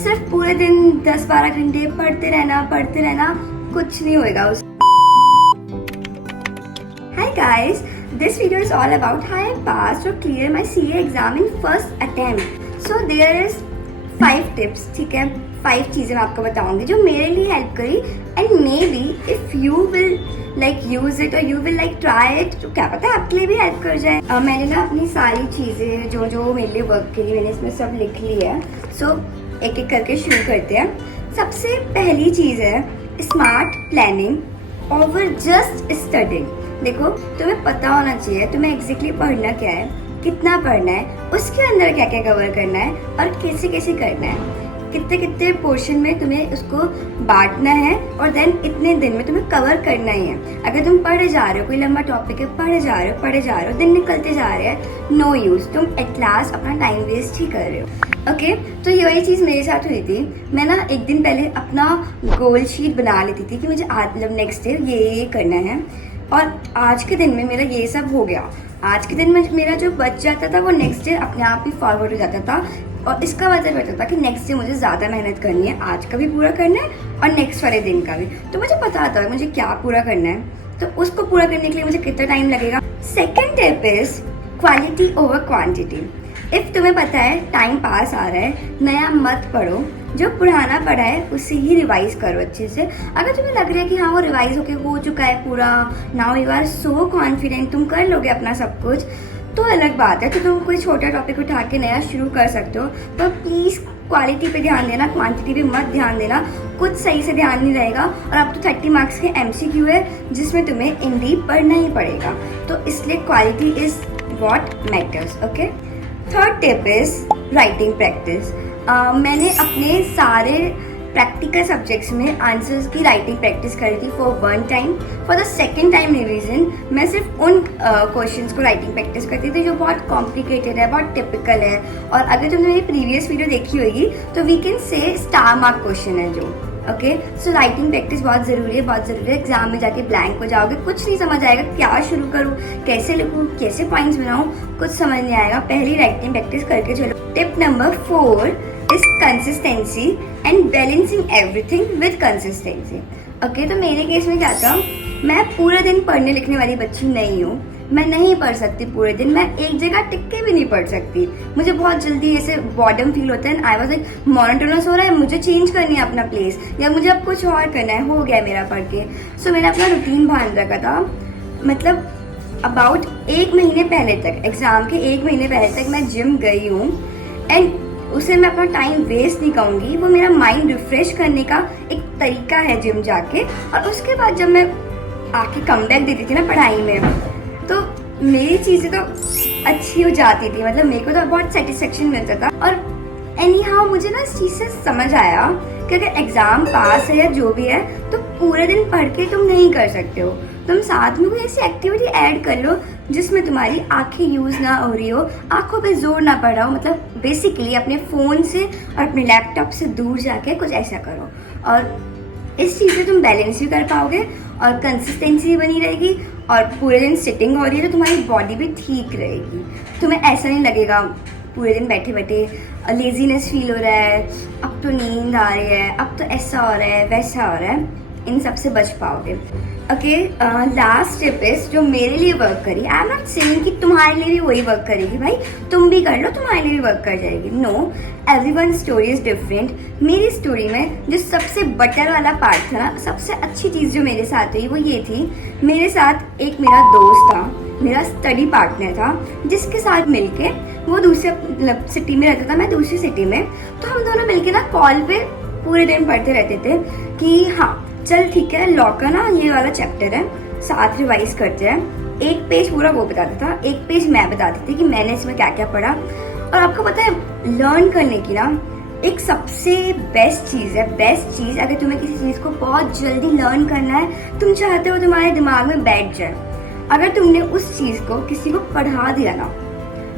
सिर्फ पूरे दिन 10-12 घंटे पढ़ते रहना कुछ नहीं होएगा उस। Hi guys, this video is all about how I passed or cleared my CA exam in first attempt. So there is 5 tips, ठीक है, 5 चीज़ें मैं आपको बताऊंगी जो मेरे लिए हेल्प करी and maybe if you will like use it और you will like try it तो क्या पता आपके लिए भी हेल्प कर जाए। मैंने ना अपनी सारी चीज़ें जो मेरे लिए वर्क करी मैंने इसमें सब लिख ली है। सो एक एक करके शुरू करते हैं। सबसे पहली चीज़ है smart planning over just studying. देखो तुम्हें पता होना चाहिए तुम्हें एग्जैक्टली पढ़ना क्या है, कितना पढ़ना है, उसके अंदर क्या क्या कवर करना है और कैसे कैसे करना है, कितने कितने पोर्शन में तुम्हें उसको बांटना है और देन इतने दिन में तुम्हें कवर करना ही है। अगर तुम पढ़े जा रहे हो, कोई लंबा टॉपिक है, पढ़े जा रहे हो, दिन निकलते जा रहे हैं, नो यूज, तुम एट लास्ट अपना टाइम वेस्ट ही कर रहे हो। ओके, तो यही चीज़ मेरे साथ हुई थी। मैं ना एक दिन पहले अपना गोल शीट बना लेती थी कि मुझे मतलब नेक्स्ट डे ये करना है और आज के दिन में मेरा ये सब हो गया। आज के दिन में मेरा जो बच जाता था वो नेक्स्ट डे अपने आप ही फॉरवर्ड हो जाता था और इसका मतलब होता था कि नेक्स्ट डे मुझे ज़्यादा मेहनत करनी है, आज का भी पूरा करना है और नेक्स्ट वाले दिन का भी। तो मुझे पता था मुझे क्या पूरा करना है, तो उसको पूरा करने के लिए मुझे कितना टाइम लगेगा। Second tip is quality over quantity. If तुम्हें पता है टाइम पास आ रहा है, नया मत पढ़ो, जो पुराना पढ़ा है उसे ही रिवाइज करो अच्छे से। अगर तुम्हें लग रहा है कि हाँ वो रिवाइज हो चुका है पूरा, now you are so confident, तुम कर लोगे अपना सब कुछ, तो अलग बात है। तो तुम कोई छोटा टॉपिक उठा के नया शुरू कर सकते हो, तो प्लीज़ क्वालिटी पे ध्यान देना, क्वांटिटी पे मत ध्यान देना। कुछ सही से ध्यान नहीं रहेगा और अब तो 30 मार्क्स के MCQ है जिसमें तुम्हें इन डीप पढ़ना ही पड़ेगा, तो इसलिए quality is what matters. Okay, third tip is writing practice. मैंने अपने सारे प्रैक्टिकल सब्जेक्ट्स में आंसर्स की राइटिंग प्रैक्टिस करी थी for 1 time. For the second time revision मैं सिर्फ उन क्वेश्चंस को राइटिंग प्रैक्टिस करती थी जो बहुत कॉम्प्लिकेटेड है, बहुत टिपिकल है। और अगर तुमने मेरी प्रीवियस वीडियो देखी होगी तो we can say star mark question है जो। ओके, सो राइटिंग प्रैक्टिस बहुत ज़रूरी है, बहुत ज़रूरी है। एग्जाम में जाके ब्लैंक हो जाओगे, कुछ नहीं समझ आएगा, क्या शुरू करूँ, कैसे लिखूँ, कैसे पॉइंट्स बनाऊँ, कुछ समझ नहीं आएगा। पहली राइटिंग प्रैक्टिस करके चलो। Tip number 4 is consistency and balancing everything with consistency. Okay, तो मेरे केस में क्या था, मैं पूरे दिन पढ़ने लिखने वाली बच्ची नहीं हूँ, मैं नहीं पढ़ सकती पूरे दिन, मैं एक जगह टिक के भी नहीं पढ़ सकती। मुझे बहुत जल्दी ऐसे बॉर्डम फील होता है, आई वाज लाइक मोनोटोनस हो रहा है, मुझे चेंज करनी है अपना प्लेस या मुझे अब कुछ और करना है, हो गया मेरा पढ़ के। सो मैंने अपना रूटीन बांध रखा था, मतलब अबाउट 1 महीने पहले तक, एग्जाम के 1 महीने पहले तक मैं जिम गई हूँ एंड उसे मैं अपना टाइम वेस्ट नहीं कहूँगी, वो मेरा माइंड रिफ्रेश करने का एक तरीका है जिम जाके। और उसके बाद जब मैं आके कमबैक देती थी ना पढ़ाई में, तो मेरी चीज़ें तो अच्छी हो जाती थी, मतलब मेरे को तो बहुत सेटिस्फेक्शन मिलता था। और एनी हाउ मुझे ना इस चीज़ से समझ आया कि अगर एग्ज़ाम पास है या जो भी है तो पूरे दिन पढ़ के तुम नहीं कर सकते हो, तुम साथ में कोई ऐसी एक्टिविटी ऐड कर लो जिसमें तुम्हारी आंखें यूज़ ना हो रही हो, आंखों पे जोर ना पड़ रहा हो, मतलब बेसिकली अपने फ़ोन से और अपने लैपटॉप से दूर जाके कुछ ऐसा करो। और इस चीज़ से तुम बैलेंस भी कर पाओगे और कंसिस्टेंसी बनी रहेगी और पूरे दिन सिटिंग हो रही है तो तुम्हारी बॉडी भी ठीक रहेगी। तुम्हें ऐसा नहीं लगेगा पूरे दिन बैठे बैठे लेजीनेस फील हो रहा है, अब तो नींद आ रही है, अब तो ऐसा हो रहा है, वैसा हो रहा है, इन सब से बच पाओगे। ओके, लास्ट टिप इज जो मेरे लिए वर्क करी, आई एम नॉट सेइंग कि तुम्हारे लिए भी वही वर्क करेगी, भाई तुम भी कर लो तुम्हारे लिए भी वर्क कर जाएगी, no, everyone story is different. मेरी स्टोरी में जो सबसे बटर वाला पार्ट था ना, सबसे अच्छी चीज़ जो मेरे साथ हुई वो ये थी, मेरे साथ एक मेरा दोस्त था, मेरा स्टडी पार्टनर था, जिसके साथ मिलके वो दूसरे सिटी में रहता था, मैं दूसरी सिटी में, तो हम दोनों मिलके ना कॉल पे पूरे दिन पढ़ते रहते थे कि हाँ चल ठीक है लॉ का ना ये वाला चैप्टर है, साथ रिवाइज करते हैं। एक पेज पूरा वो बताता था, एक पेज मैं बताती थी कि मैंने इसमें क्या क्या पढ़ा। और आपको पता है लर्न करने की ना एक सबसे बेस्ट चीज़ है, बेस्ट चीज़, अगर तुम्हें किसी चीज़ को बहुत जल्दी लर्न करना है, तुम चाहते हो तुम्हारे दिमाग में बैठ जाए, अगर तुमने उस चीज़ को किसी को पढ़ा दिया ना,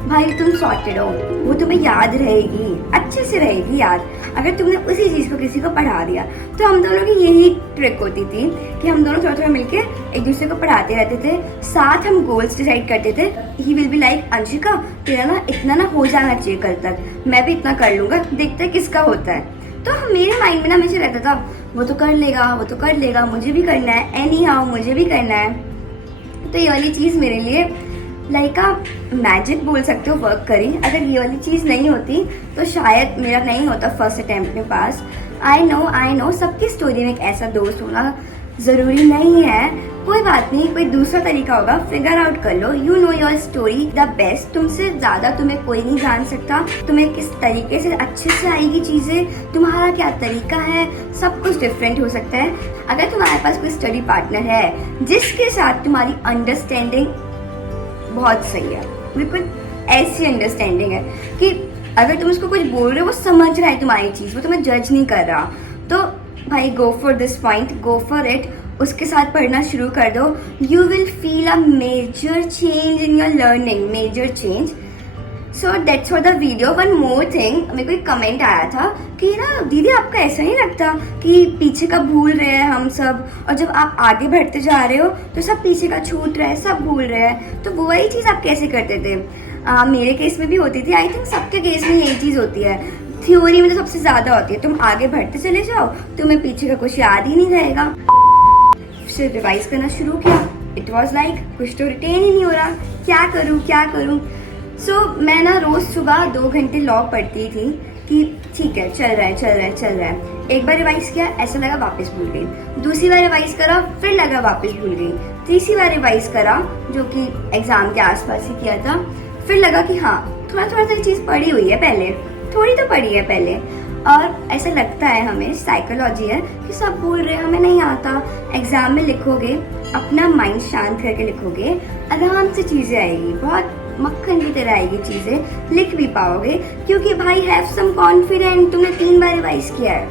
भाई तुम सॉर्टेड हो, वो तुम्हें याद रहेगी, अच्छे से रहेगी याद। अगर तुमने उसी चीज़ को किसी को पढ़ा दिया, तो हम दोनों की यही ट्रिक होती थी कि हम दोनों थोड़ा थोड़ा मिलके एक दूसरे को पढ़ाते रहते थे, साथ हम गोल्स डिसाइड करते थे। He will be like Anshika तेरा ना इतना ना हो जाना चाहिए कल तक, मैं भी इतना कर लूँगा, देखते हैं किसका होता है। तो मेरे माइंड में ना हमेशा रहता था वो तो कर लेगा, वो तो कर लेगा, मुझे भी करना है, एनी हाउ मुझे भी करना है। तो ये वाली चीज़ मेरे लिए लाइक आ मैजिक बोल सकते हो, वर्क करी। अगर ये वाली चीज़ नहीं होती तो शायद मेरा नहीं होता फर्स्ट अटेम्प्ट में पास। आई नो सबकी स्टोरी में एक ऐसा दोस्त होना ज़रूरी नहीं है, कोई बात नहीं, कोई दूसरा तरीका होगा, फिगर आउट कर लो। You know your story the best, तुमसे ज़्यादा तुम्हें कोई नहीं जान सकता, तुम्हें किस तरीके से अच्छे से आएगी चीज़ें, तुम्हारा क्या तरीका है, सब कुछ डिफरेंट हो सकता है। अगर तुम्हारे पास कोई स्टडी पार्टनर है जिसके साथ तुम्हारी अंडरस्टैंडिंग बहुत सही है, बिल्कुल ऐसी अंडरस्टैंडिंग है कि अगर तुम उसको कुछ बोल रहे हो वो समझ रहा है तुम्हारी चीज़, वो तुम्हें जज नहीं कर रहा, तो भाई go for this point, go for it, उसके साथ पढ़ना शुरू कर दो। You will feel a major change in your learning, major change. So that's for the video. One more thing, मेरे को एक कमेंट आया था कि ना दीदी आपका ऐसा नहीं लगता कि पीछे का भूल रहे हैं हम सब, और जब आप आगे बढ़ते जा रहे हो तो सब पीछे का छूट रहा है, सब भूल रहे हैं, तो वो वही चीज़ आप कैसे करते थे? मेरे केस में भी होती थी, आई थिंक सबके केस में यही चीज़ होती है। थ्योरी में तो सबसे ज़्यादा होती है, तुम आगे बढ़ते चले जाओ, तुम्हें पीछे का कुछ याद ही नहीं रहेगा। फिर रिवाइज करना शुरू किया, इट वॉज लाइक कुछ तो रिटेन ही नहीं हो रहा, क्या करूँ। सो मैं ना रोज़ सुबह 2 घंटे लॉ पढ़ती थी कि ठीक है चल रहा है। एक बार रिवाइज किया, ऐसा लगा वापस भूल गई, दूसरी बार रिवाइज करा, फिर लगा वापस भूल गई, तीसरी बार रिवाइज करा जो कि एग्जाम के आसपास ही किया था, फिर लगा कि हाँ थोड़ा सा चीज़ पढ़ी हुई है पहले, थोड़ी तो पढ़ी है पहले। और ऐसा लगता है हमें, साइकोलॉजी है कि सब भूल रहे हैं, हमें नहीं आता। एग्जाम में लिखोगे, अपना माइंड शांत करके लिखोगे, आराम से चीज़ें आएगी, बहुत मक्खन की तरह आएगी चीज़ें, लिख भी पाओगे, क्योंकि भाई हैव सम कॉन्फिडेंट, तुमने 3 बार रिवाइज किया है,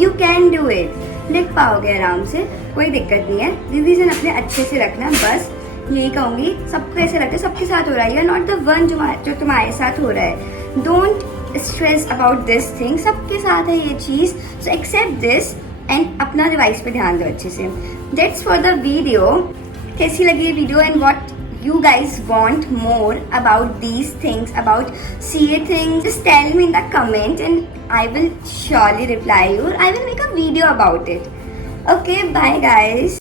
यू कैन डू इट, लिख पाओगे आराम से, कोई दिक्कत नहीं है। रिविजन अपने अच्छे से रखना, बस यही कहूँगी। सबको ऐसे लगता है सबके साथ हो रहा है, you are not the one जो तुम्हारे साथ हो रहा है। Don't stress about this thing, सबके साथ है ये चीज़, सो एक्सेप्ट दिस एंड अपना रिवाइज पे ध्यान दो अच्छे से। That's for the video. कैसी लगी ये video and what you guys want more about these things, about CA things, just tell me in the comment and I will surely reply you, or I will make a video about it. Okay, bye guys.